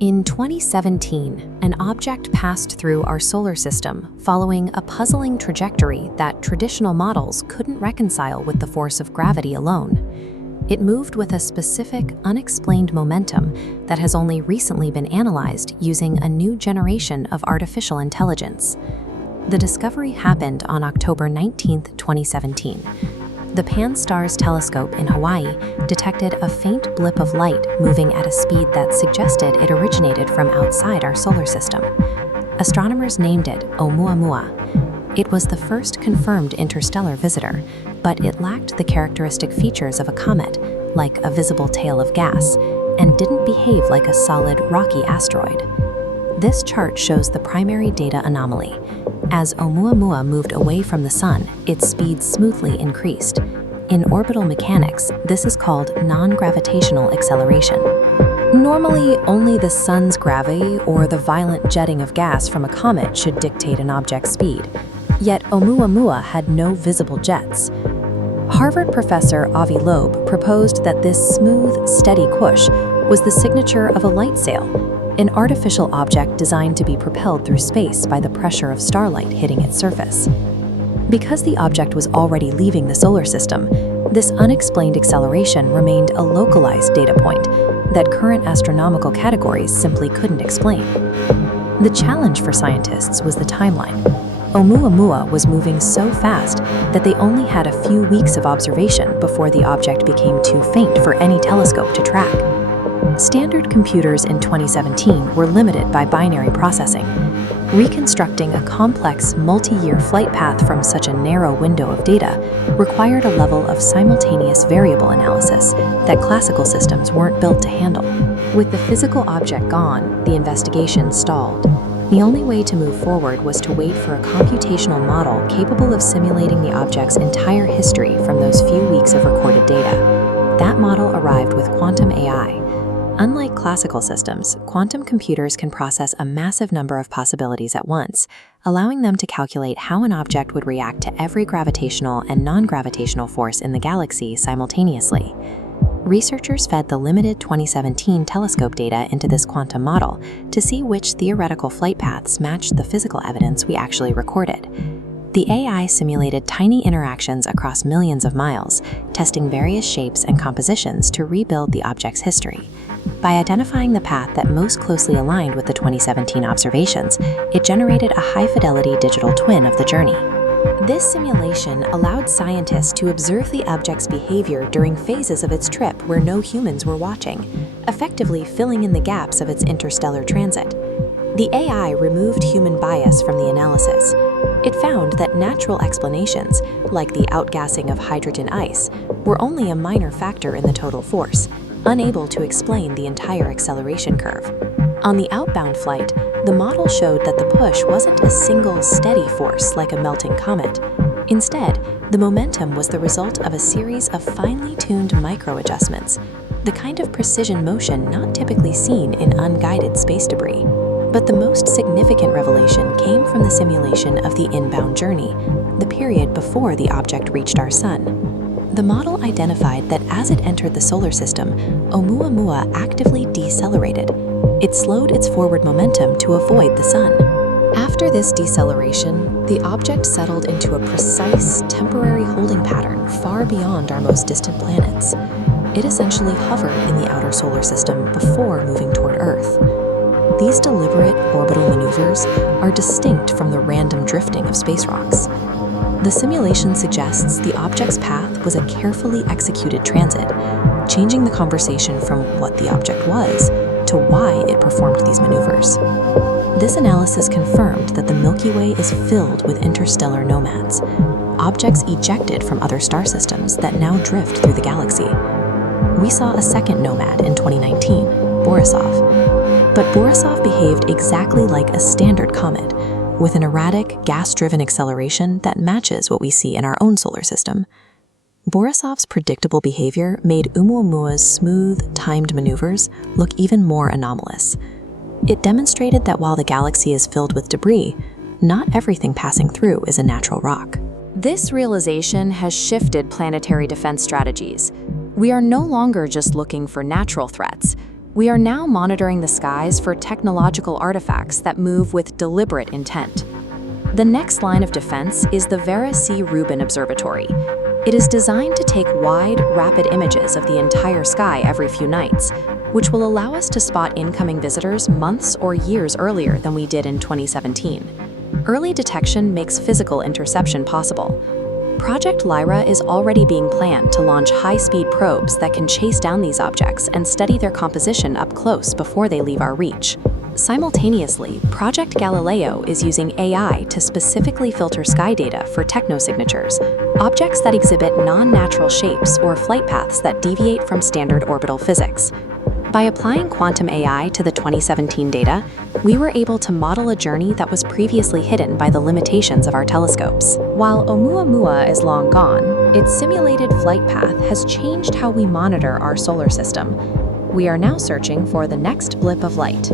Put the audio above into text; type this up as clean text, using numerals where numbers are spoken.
In 2017, an object passed through our solar system following a puzzling trajectory that traditional models couldn't reconcile with the force of gravity alone. It moved with a specific, unexplained momentum that has only recently been analyzed using a new generation of artificial intelligence. The discovery happened on October 19, 2017. The Pan-STARRS telescope in Hawaii detected a faint blip of light moving at a speed that suggested it originated from outside our solar system. Astronomers named it Oumuamua. It was the first confirmed interstellar visitor, but it lacked the characteristic features of a comet, like a visible tail of gas, and didn't behave like a solid, rocky asteroid. This chart shows the primary data anomaly. As Oumuamua moved away from the Sun, its speed smoothly increased. In orbital mechanics, this is called non-gravitational acceleration. Normally, only the Sun's gravity or the violent jetting of gas from a comet should dictate an object's speed. Yet Oumuamua had no visible jets. Harvard professor Avi Loeb proposed that this smooth, steady push was the signature of a light sail, an artificial object designed to be propelled through space by the pressure of starlight hitting its surface. Because the object was already leaving the solar system, this unexplained acceleration remained a localized data point that current astronomical categories simply couldn't explain. The challenge for scientists was the timeline. Oumuamua was moving so fast that they only had a few weeks of observation before the object became too faint for any telescope to track. Standard computers in 2017 were limited by binary processing. Reconstructing a complex, multi-year flight path from such a narrow window of data required a level of simultaneous variable analysis that classical systems weren't built to handle. With the physical object gone, the investigation stalled. The only way to move forward was to wait for a computational model capable of simulating the object's entire history from those few weeks of recorded data. That model arrived with quantum AI. Unlike classical systems, quantum computers can process a massive number of possibilities at once, allowing them to calculate how an object would react to every gravitational and non-gravitational force in the galaxy simultaneously. Researchers fed the limited 2017 telescope data into this quantum model to see which theoretical flight paths matched the physical evidence we actually recorded. The AI simulated tiny interactions across millions of miles, testing various shapes and compositions to rebuild the object's history. By identifying the path that most closely aligned with the 2017 observations, it generated a high-fidelity digital twin of the journey. This simulation allowed scientists to observe the object's behavior during phases of its trip where no humans were watching, effectively filling in the gaps of its interstellar transit. The AI removed human bias from the analysis. It found that natural explanations, like the outgassing of hydrogen ice, were only a minor factor in the total force, unable to explain the entire acceleration curve. On the outbound flight, the model showed that the push wasn't a single steady force like a melting comet. Instead, the momentum was the result of a series of finely tuned micro-adjustments, the kind of precision motion not typically seen in unguided space debris. But the most significant revelation came from the simulation of the inbound journey, the period before the object reached our sun. The model identified that as it entered the solar system, Oumuamua actively decelerated. It slowed its forward momentum to avoid the sun. After this deceleration, the object settled into a precise, temporary holding pattern far beyond our most distant planets. It essentially hovered in the outer solar system before moving toward Earth. These deliberate orbital maneuvers are distinct from the random drifting of space rocks. The simulation suggests the object's path was a carefully executed transit, changing the conversation from what the object was to why it performed these maneuvers. This analysis confirmed that the Milky Way is filled with interstellar nomads, objects ejected from other star systems that now drift through the galaxy. We saw a second nomad in 2019, Borisov. But Borisov behaved exactly like a standard comet, with an erratic, gas-driven acceleration that matches what we see in our own solar system. Borisov's predictable behavior made Oumuamua's smooth, timed maneuvers look even more anomalous. It demonstrated that while the galaxy is filled with debris, not everything passing through is a natural rock. This realization has shifted planetary defense strategies. We are no longer just looking for natural threats. We are now monitoring the skies for technological artifacts that move with deliberate intent. The next line of defense is the Vera C. Rubin Observatory. It is designed to take wide, rapid images of the entire sky every few nights, which will allow us to spot incoming visitors months or years earlier than we did in 2017. Early detection makes physical interception possible. Project Lyra is already being planned to launch high-speed probes that can chase down these objects and study their composition up close before they leave our reach. Simultaneously, Project Galileo is using AI to specifically filter sky data for technosignatures, objects that exhibit non-natural shapes or flight paths that deviate from standard orbital physics. By applying quantum AI to the 2017 data, we were able to model a journey that was previously hidden by the limitations of our telescopes. While Oumuamua is long gone, its simulated flight path has changed how we monitor our solar system. We are now searching for the next blip of light,